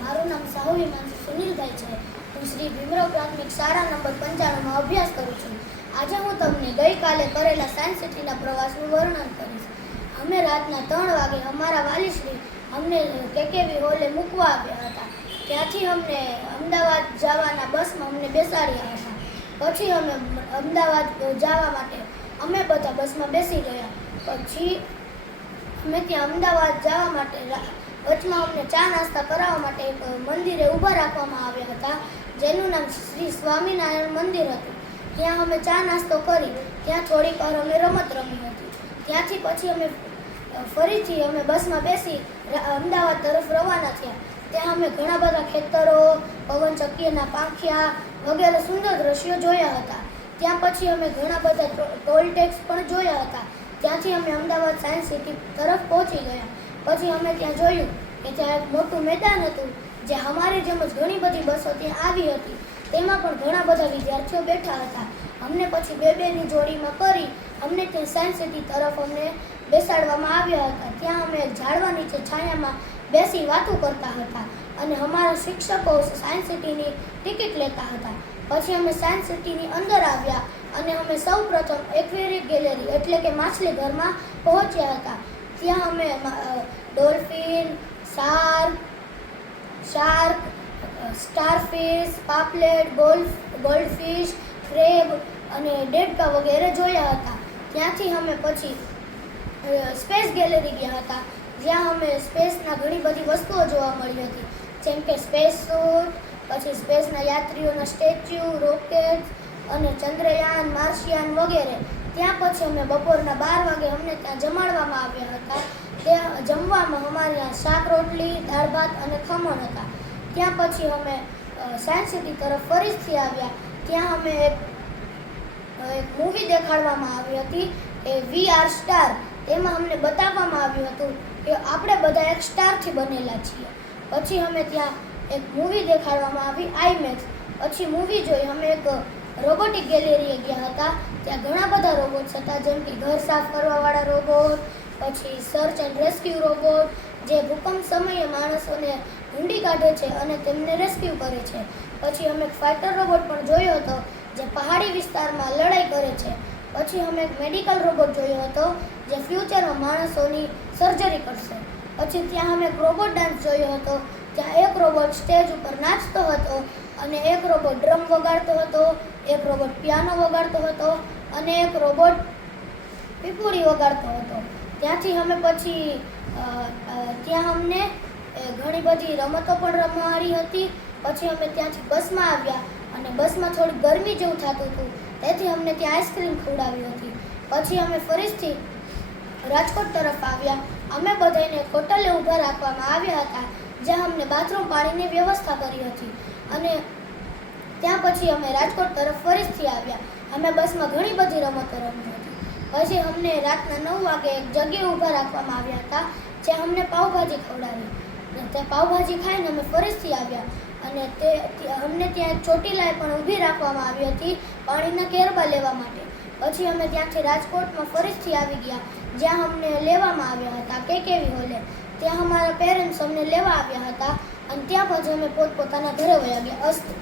મારું નામ સાહુ હિમાંશુ સુનિલભાઈ છે. હું શ્રી ભીમરાવ પ્રાથમિક શાળા નંબર 95 માં અભ્યાસ કરું છું. આજે હું તમને ગઈકાલે કરેલા સાયન્સ સિટીના પ્રવાસનું વર્ણન કરીશ. અમે રાતના 3 વાગે અમારા વાલીશ્રી અમને કેકેવી હોલે મૂકવા આવ્યા હતા. ત્યાંથી અમને અમદાવાદ જવાના બસમાં અમને બેસાડ્યા હતા. પછી અમે અમદાવાદ જવા માટે અમે બધા બસમાં બેસી ગયા. પછી અમે ત્યાં અમદાવાદ જવા માટે વચમાં અમને ચા નાસ્તા કરાવવા માટે એક મંદિરે ઊભા રાખવામાં આવ્યા હતા, જેનું નામ શ્રી સ્વામિનારાયણ મંદિર હતું. ત્યાં અમે ચા નાસ્તો કરી, ત્યાં થોડીક વાર અમે રમત રમી હતી. ત્યાંથી પછી અમે ફરીથી અમે બસમાં બેસી અમદાવાદ તરફ રવાના થયા. ત્યાં અમે ઘણા બધા ખેતરો, પવનચક્કીના પાંખિયા વગેરે સુંદર દ્રશ્યો જોયા હતા. ત્યાં પછી અમે ઘણા બધા ટોલ ટેક્સ પણ જોયા હતા. ત્યાંથી અમે અમદાવાદ સાયન્સ સિટી તરફ પહોંચી ગયા. પછી અમે ત્યાં જોયું કે ત્યાં એક મોટું મેદાન હતું, જે અમારી જેમ જ ઘણી બધી બસો ત્યાં આવી હતી. તેમાં પણ ઘણા બધા વિદ્યાર્થીઓ બેઠા હતા. અમને પછી બે-બેની જોડીમાં કરી અમને ત્યાં સાયન્સ સિટી તરફ અમને બેસાડવામાં આવ્યા હતા. ત્યાં અમે ઝાડવા નીચે છાયામાં બેસી વાતો કરતા હતા અને અમારા શિક્ષકો સાયન્સ સિટીની ટિકિટ લેતા હતા. પછી અમે સાયન્સ સિટીની અંદર આવ્યા અને અમે સૌ પ્રથમ એક્વેરિયમ ગેલેરી એટલે કે માછલી ઘરમાં પહોંચ્યા હતા. ત્યાં અમે dolphin, shark, starfish, પાપલેટ, goldfish, crab અને ડેડકા વગેરે જોયા હતા. ત્યાંથી અમે પછી સ્પેસ ગેલેરી ગયા હતા, જ્યાં અમે સ્પેસના ઘણી બધી વસ્તુઓ જોવા મળી હતી, જેમ કે સ્પેસ સૂટ, પછી સ્પેસના યાત્રીઓના સ્ટેચ્યુ, રોકેટ અને ચંદ્રયાન, માર્શિયાન વગેરે. ત્યાં પછી અમે બપોરના 12 વાગે અમને ત્યાં જમાડવામાં આવ્યા હતા. ત્યાં જમવામાં અમારે ત્યાં શાક રોટલી, દાળ ભાત અને ખમણ હતા. ત્યાં પછી અમે સાયન્સ સિટી તરફ ફરીથી આવ્યા. ત્યાં અમે એક મૂવી દેખાડવામાં આવી હતી, એ VR સ્ટાર. તેમાં અમને બતાવવામાં આવ્યું હતું કે આપણે બધા એક સ્ટારથી બનેલા છીએ. પછી અમે ત્યાં એક મૂવી દેખાડવામાં આવી, આઈમેક્સ. પછી મૂવી જોઈ અમે એક રોબોટિક ગેલેરીએ ગયા હતા. ત્યાં ઘણા બધા રોબોટ્સ હતા, જેમ કે ઘર સાફ કરવાવાળા રોબોટ, પછી સર્ચ એન્ડ રેસ્ક્યુ રોબોટ, જે ભૂકંપ સમયે માણસોને ઢૂંઢી કાઢે છે અને તેમને રેસ્ક્યુ કરે છે. પછી અમે એક ફાઇટર રોબોટ પણ જોયો હતો, જે પહાડી વિસ્તારમાં લડાઈ કરે છે. પછી અમે એક મેડિકલ રોબોટ જોયો હતો, જે ફ્યુચરમાં માણસોની સર્જરી કરશે. પછી ત્યાં અમે એક રોબોટ ડાન્સ જોયો હતો. ત્યાં એક રોબોટ સ્ટેજ ઉપર નાચતો હતો અને એક રોબોટ ડ્રમ વગાડતો હતો, એક રોબોટ પિયાનો વગાડતો હતો અને એક રોબોટ પીપુડી વગાડતો હતો. ત્યાંથી અમે પછી ત્યાં અમને ઘણી બધી રમતો પણ રમાડી હતી. પછી અમે ત્યાંથી બસમાં આવ્યા અને બસમાં થોડી ગરમી જેવું થતું હતું, તેથી અમને ત્યાં આઈસ્ક્રીમ ખવડાવી હતી. પછી અમે ફરીથી રાજકોટ તરફ આવ્યા. અમે બધાને હોટલે ઊભા રાખવામાં આવ્યા હતા, જ્યાં અમને બાથરૂમ પાણીની વ્યવસ્થા કરી હતી. અને ત્યાં પછી અમે રાજકોટ તરફ ફરીથી આવ્યા. અમે બસમાં ઘણી બધી રમતો રમી હતી. પછી અમને રાતના 9 વાગે એક જગ્યાએ ઊભા રાખવામાં આવ્યા હતા, જ્યાં અમને પાવભાજી ખવડાવી. તે પાવભાજી ખાઈને અમે ફરીથી આવ્યા અને અમને ત્યાં એક ચોટીલાએ પણ ઊભી રાખવામાં આવી હતી પાણીના કેરબા લેવા માટે. પછી અમે ત્યાંથી રાજકોટમાં ફરીથી આવી ગયા, જ્યાં અમને લેવામાં આવ્યા હતા કેકેવી હોલે. ત્યાં અમારા પેરેન્ટ્સ અમને લેવા આવ્યા હતા અને ત્યાં પછી અમે પોતપોતાના ઘરે વયા ગયા. અસ્તુ.